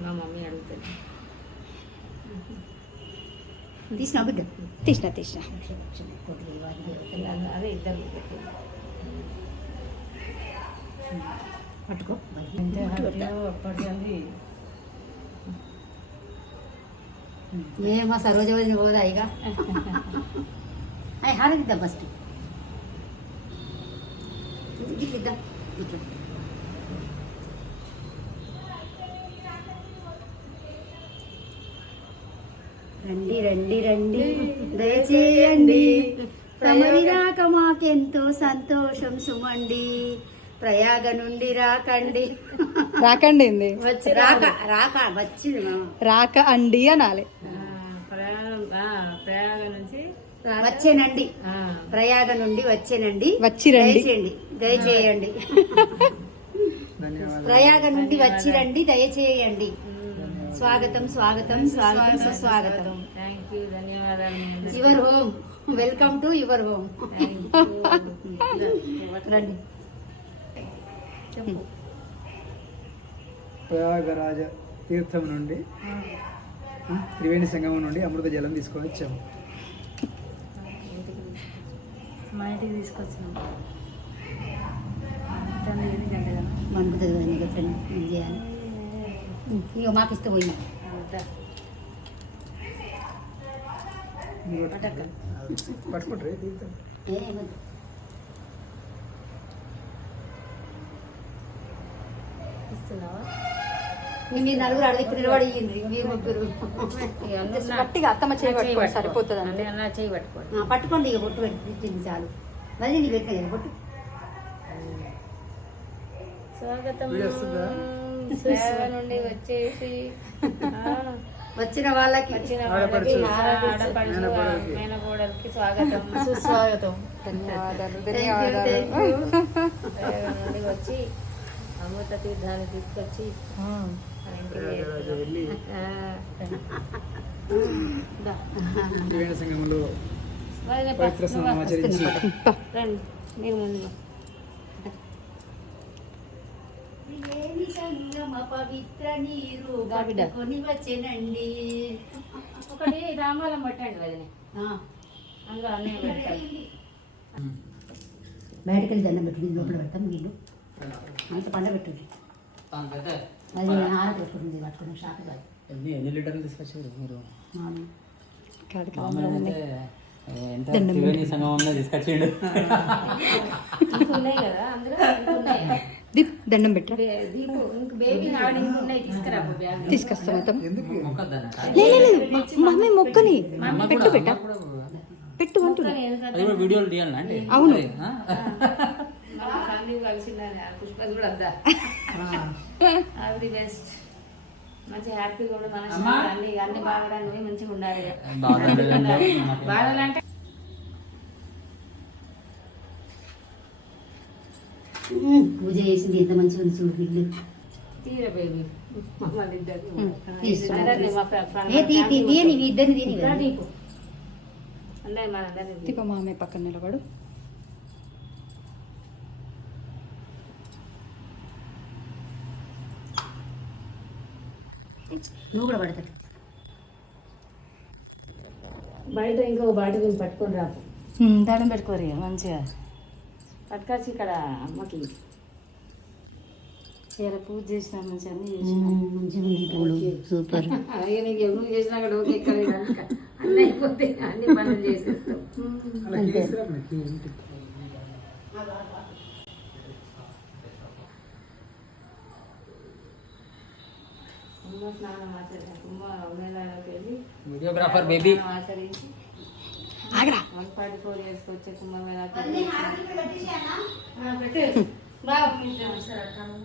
మా మమ్మీ అడుగుతుంది. తీసిన బిడ్డ తీసిన అదే ఇద్దరు పట్టుకో. అప్పటి మా సరోజ వదిన పోదా ఇక అవి హారదిద్దాం ఫస్ట్ ఇద్దాం. రండి రండి రండి దయచేయండి, తమరి రాక మాకెంతో సంతోషం సుమండి. ప్రయాగ నుండి రాకండి రాకండి రాక రాక వచ్చింది రాక అండి అనాలి. ప్రయాగ నుంచి వచ్చేనండి, ప్రయాగ నుండి వచ్చేనండి, వచ్చిరండి దయచేయండి. ప్రయాగ నుండి వచ్చిరండి, దయచేయండి. స్వాగతం స్వాగతం స్వాగతం సుస్వాగతం. థ్యాంక్ యూ, ధన్యవాదాలు. Your home, welcome to your home. రండి. ప్రయాగరాజ తీర్థం నుండి త్రివేణి సంగమం నుండి అమృత జలం తీసుకొని వచ్చాము. మా ఇంటికి తీసుకొచ్చినాం. మనకు తెలియదు ఎట్లా చేయాలి. ఇక మాకు ఇస్తే పోయింది. పట్టుకుంటారే తీర్థం. మీరు నలుగురు అడిగి నిలబడి మీరు ముగ్గురు గట్టిగా అత్తమ్మ చేయి సరిపోతుంది. అలా చేయి పట్టుకోండి. పట్టుకోండి. ఇక బొట్టు పెట్టింది చాలు. మళ్ళీ నీ పెట్టిన బొట్టు. స్వాగతం. సేవ నుండి వచ్చేసి వచ్చిన వాళ్ళకి మేనకోడలికి స్వాగతం సుస్వాగతం. ధన్యవాదాలు నుండి వచ్చి అమృత తీర్థాన్ని తీసుకొచ్చి త్రివేణి సంగమంలో పవిత్ర స్నానం ఆచరించి రండి మీరు ముందు. పవిత్ర నీరు కొని వచ్చేనండి. ఒకటి రామాలం పట్టండి వదిలే, అందులో అన్నీ పెట్టాలి. బయటకు వెళ్ళి దండం పెట్టి లోపల పెడతాం. వీళ్ళు అంత పండ పెట్టుంది. అది ఆరు పెట్టుకుంది పట్టుకుని షాప్ కాదు. ఎన్ని లీటర్లు తీసుకొచ్చారు మీరు? త్రివేణి సంగమంలో తీసుకొచ్చిండు. ఉన్నాయి కదా అందులో ఉన్నాయి. దండం పెట్ట దీపు ఇంక బేబీ నాడు ఇంక ఉన్నాయి. తీసుకురా తీసుకొస్తాం. మొక్కద్దన్న మమ్మీ మొక్కని పెట్టు పెట్టు అంటున్నా. వీడియోలు తీయాలండి. అవును. ఫ్యామిలీ కలిసి పుష్ప కూడా వద్దా. All the best. మంచిగా హ్యాపీగా ఉండి మన అన్ని బాగడానికి మంచిగా ఉండాలి. బాగాలంటే పూజ చేసింది ఎంత మంచిగా ఉంది చూడు. ఇల్లు తీర బేబీ మమ్మల్ని ఇద్దరిని తిని దీపు అందరి మన అందరి దీప మామయ్య పక్కన నిలబడు. నువ్వు కూడా పడతాడు. బయట ఇంకో బాటిల్ పట్టుకొని రాపు. దండం పెట్టుకోరు మంచిగా పట్టుకొచ్చి ఇక్కడ అమ్మకి చీర పూజ చేసిన మంచిగా అన్ని మంచిగా ఉంది పూలు. సూపర్. నీకు ఎవరు చేసినా కూడా ఓకే. ఇక్కడ అన్నీ అయిపోతే అన్ని పనులు చేసేస్తాం. కుమ్మ స్నానం ఆచరించి కుమ్మ మేళాలోకి వెళ్ళి వీడియోగ్రాఫర్ బేబీ ఆచరించి 144 years వచ్చే కుమ్మ మేళాకి పెట్టేసి బాగా స్నానం